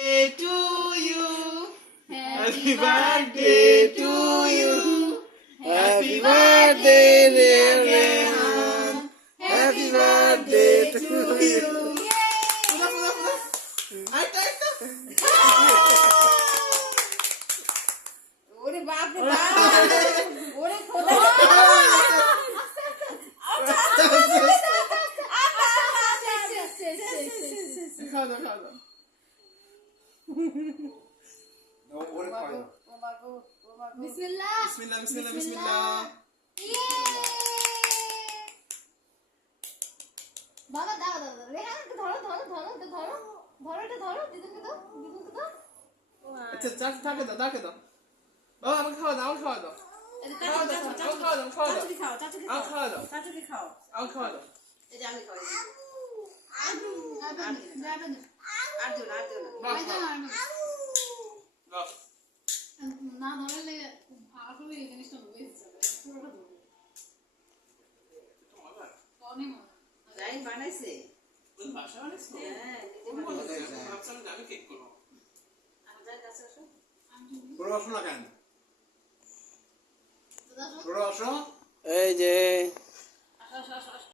to you. Happy birthday to you. Happy birthday, dear Rehan. Happy birthday to you. ওরে বাপ রে বাপ ওরে খোদা বিসমিল্লাহ বিসমিল্লাহ বিসমিল্লাহ বিসমিল্লাহ। বাবা দাও দাও রেহান ধরো ধরো ধরো ধরো ধরো এটা ধরো দিদুনকে দাও দিদুনকে দাও আচ্ছা তাকে দাও তাকে দাও। বাবা আমাকে খাওয়া দাও আমাকে খাওয়া দাও। খাওয়া দাও খাওয়া দাও খাওয়া দাও। চাচুকে খাও চাচুকে আমাকে খাওয়া দাও চাচুকে খাও আমাকে খাওয়া দাও। এই যে আমি খাওয়াই যাবেন আর দিও না বাহ বাহ বাহ। না ধরলে আসলে এই জিনিসটা বেশি পুরোটা ধরবে অনেক যাই বানাইছে ওই বাসা বানাইছো? হ্যাঁ আমি ভাবছিলাম যে আমি কেক করবো। আমাদের কাছে আসো ছোট আসো না কেন? ছোট আসো। এই যে আসো আসো আসো